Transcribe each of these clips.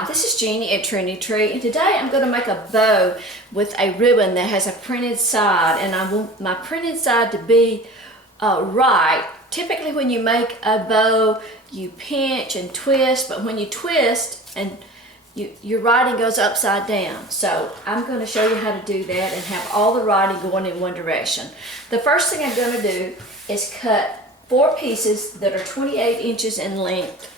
Hi, this is Jeannie at Trendy, and today I'm going to make a bow with a ribbon that has a printed side, and I want my printed side to be right. Typically when you make a bow, you pinch and twist, but when you twist and your writing goes upside down. So I'm going to show you how to do that and have all the writing going in one direction. The first thing I'm going to do is cut 4 pieces that are 28 inches in length.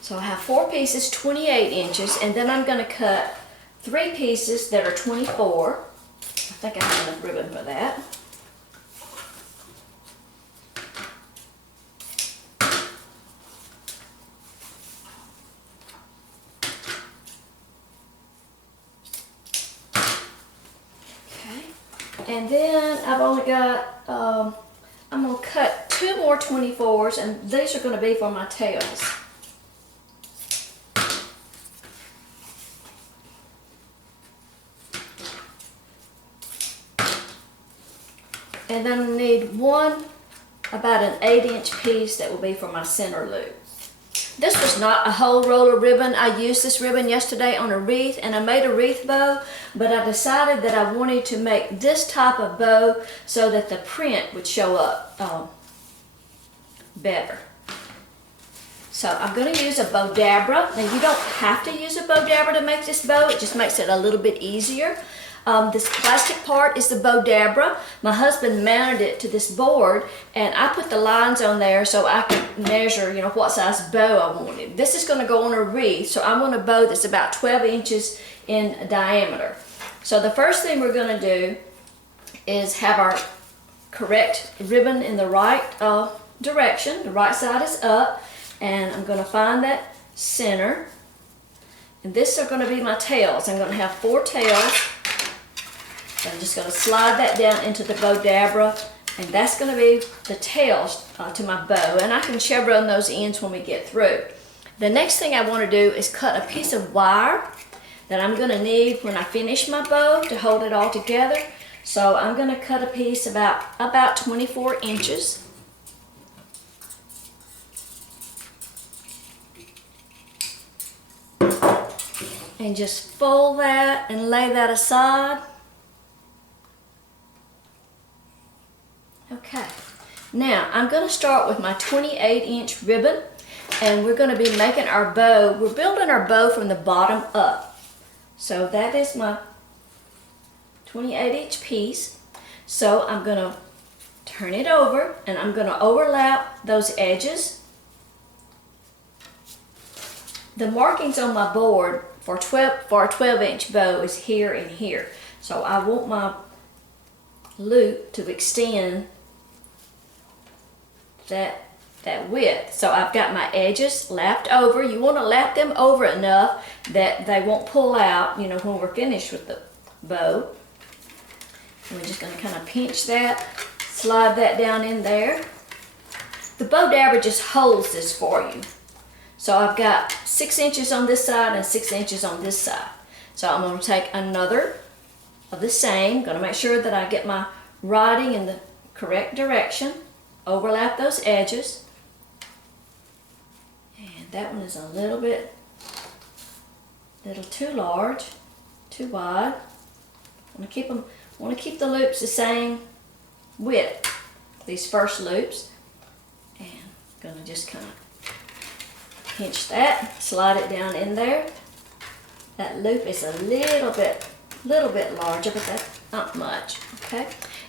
So I have 4 pieces, 28 inches, and then I'm going to cut 3 pieces that are 24. I think I have enough ribbon for that. Okay, and then I've only got, I'm going to cut 2 more 24s, and these are going to be for my tails. And then I need about an 8-inch piece that will be for my center loop. This was not a whole roll of ribbon. I used this ribbon yesterday on a wreath, and I made a wreath bow, but I decided that I wanted to make this type of bow so that the print would show up better. So I'm going to use a Bowdabra. Now you don't have to use a Bowdabra to make this bow, it just makes it a little bit easier. This plastic part is the Bowdabra. My husband mounted it to this board, and I put the lines on there so I could measure, you know, what size bow I wanted. This is going to go on a wreath, so I want a bow that's about 12 inches in diameter. So the first thing we're going to do is have our correct ribbon in the right direction. The right side is up, and I'm going to find that center. And this are going to be my tails. I'm going to have 4 tails. So I'm just going to slide that down into the Bowdabra, and that's going to be the tails to my bow, and I can chevron those ends when we get through. The next thing I want to do is cut a piece of wire that I'm going to need when I finish my bow to hold it all together. So I'm going to cut a piece about 24 inches. And just fold that and lay that aside. Okay, now I'm going to start with my 28-inch ribbon, and we're going to be making our bow. We're building our bow from the bottom up. So that is my 28-inch piece. So I'm going to turn it over, and I'm going to overlap those edges. The markings on my board for a 12-inch bow is here and here. So I want my loop to extend that width. So I've got my edges lapped over. You want to lap them over enough that they won't pull out, you know, when we're finished with the bow. And we're just going to kind of pinch that, slide that down in there. The Bowdabra just holds this for you. So I've got 6 inches on this side and 6 inches on this side. So I'm going to take another of the same. Going to make sure that I get my writing in the correct direction. Overlap those edges. And that one is a little too large, too wide. I want to keep the loops the same width, these first loops. And I'm going to just kind of pinch that, slide it down in there. That loop is a little bit larger, but that's not much, okay?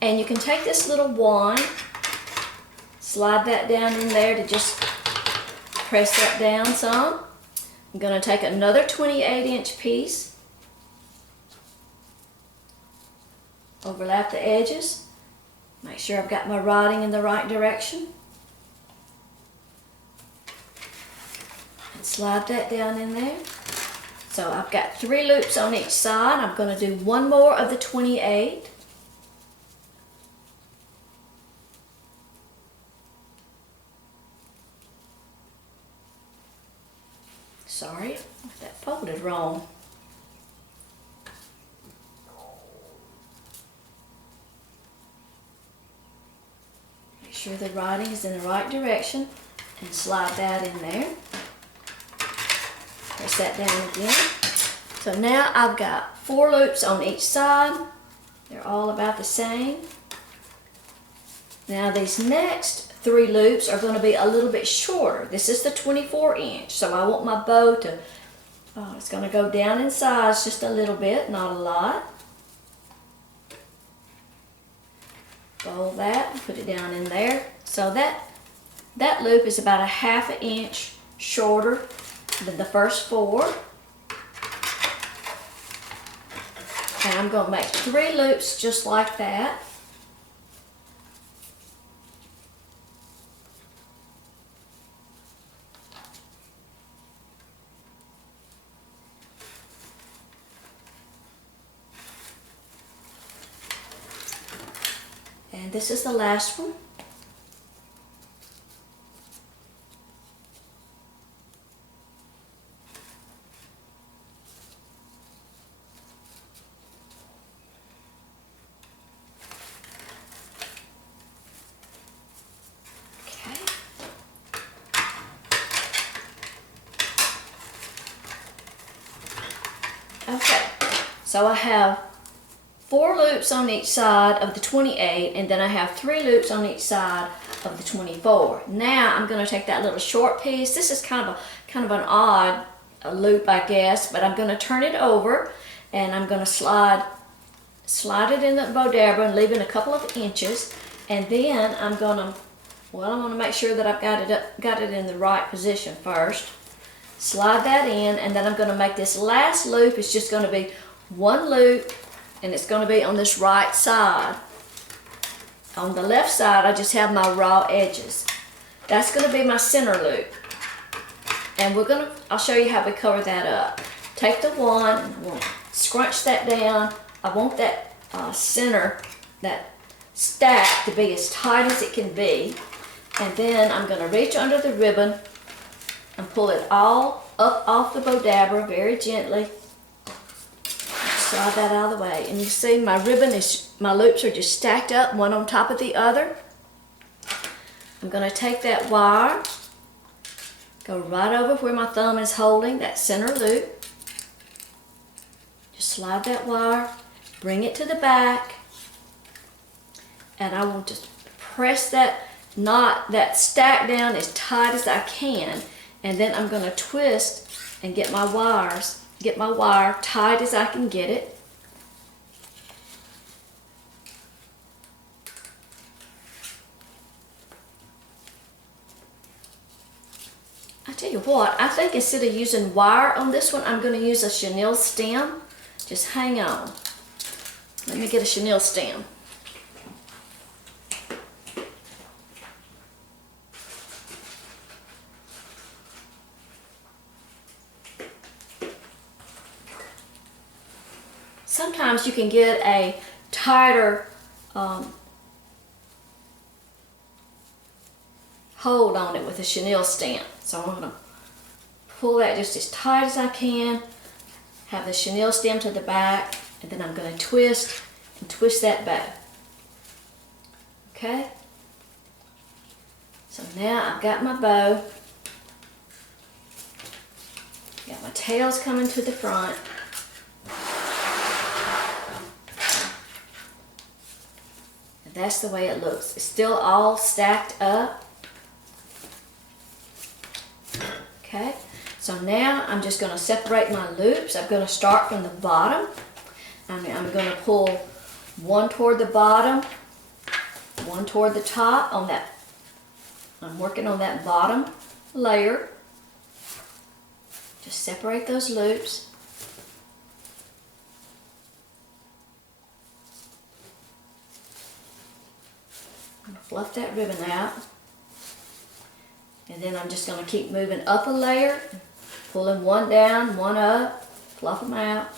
And you can take this little wand, slide that down in there to just press that down some. I'm going to take another 28-inch piece, overlap the edges, make sure I've got my writing in the right direction, and slide that down in there. So I've got 3 loops on each side. I'm going to do one more of the 28. Sorry, that folded wrong. Make sure the writing is in the right direction and slide that in there. Press that down again. So now I've got 4 loops on each side. They're all about the same. Now these next 3 loops are going to be a little bit shorter. This is the 24 inch, so I want my bow to, it's going to go down in size just a little bit, not a lot. Fold that and put it down in there. So that loop is about a 1/2 inch shorter than the first 4. And I'm going to make 3 loops just like that. And this is the last one. Okay, so I have 4 loops on each side of the 28, and then I have 3 loops on each side of the 24. Now I'm going to take that little short piece. This is kind of an odd loop, I guess, but I'm going to turn it over, and I'm going to slide it in the Bowdabra and leave it a couple of inches, and then I'm going to make sure that I've got it in the right position first. Slide that in, and then I'm going to make this last loop. It's just going to be 1 loop, and it's going to be on this right side. On the left side, I just have my raw edges. That's going to be my center loop. And I'll show you how we cover that up. Take the one, scrunch that down. I want that center, that stack, to be as tight as it can be. And then I'm going to reach under the ribbon and pull it all up off the Bowdabra very gently. Slide that out of the way. And you see my my loops are just stacked up one on top of the other. I'm going to take that wire, go right over where my thumb is holding that center loop. Just slide that wire, bring it to the back, and I want to press that stack down as tight as I can. And then I'm going to twist and get my wire tight as I can get it. I tell you what, I think instead of using wire on this one, I'm going to use a chenille stem. Just hang on. Let me get a chenille stem. Sometimes you can get a tighter hold on it with a chenille stem. So I'm going to pull that just as tight as I can, have the chenille stem to the back, and then I'm going to twist that back. Okay? So now I've got my bow. Got my tails coming to the front. That's the way it looks. It's still all stacked up. Okay, so now I'm just going to separate my loops. I'm going to start from the bottom. I'm going to pull one toward the bottom, one toward the top on that. I'm working on that bottom layer. Just separate those loops. Fluff that ribbon out, and then I'm just going to keep moving up a layer, pulling one down, one up, fluff them out.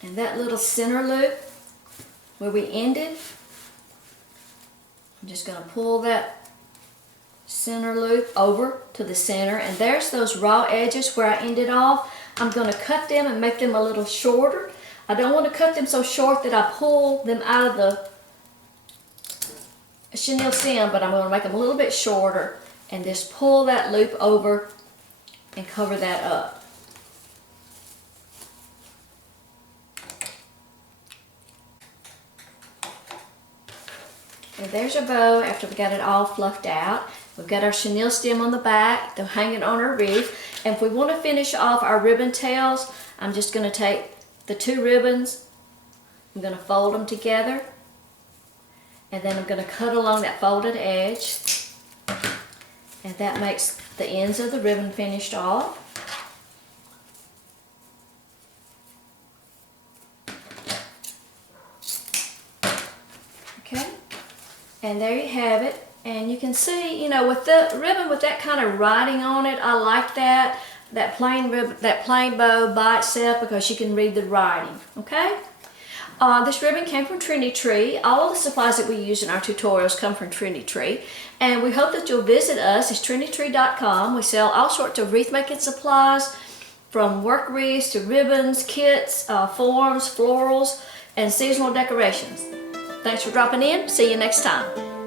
And that little center loop where we ended, I'm just going to pull that center loop over to the center, and there's those raw edges where I ended off. I'm going to cut them and make them a little shorter. I don't want to cut them so short that I pull them out of the chenille stem, but I'm going to make them a little bit shorter and just pull that loop over and cover that up. And there's our bow after we got it all fluffed out. We've got our chenille stem on the back, they'll hang it on our wreath. And if we want to finish off our ribbon tails, I'm just going to take the two ribbons, I'm going to fold them together, and then I'm going to cut along that folded edge. And that makes the ends of the ribbon finished off. Okay. And there you have it. And you can see, you know, with the ribbon with that kind of writing on it, I like that. That plain ribbon, that plain bow by itself, because you can read the writing. Okay. This ribbon came from Trendy. All of the supplies that we use in our tutorials come from Trendy. And we hope that you'll visit us. It's trendytree.com. We sell all sorts of wreath making supplies, from work wreaths to ribbons, kits, forms, florals, and seasonal decorations. Thanks for dropping in. See you next time.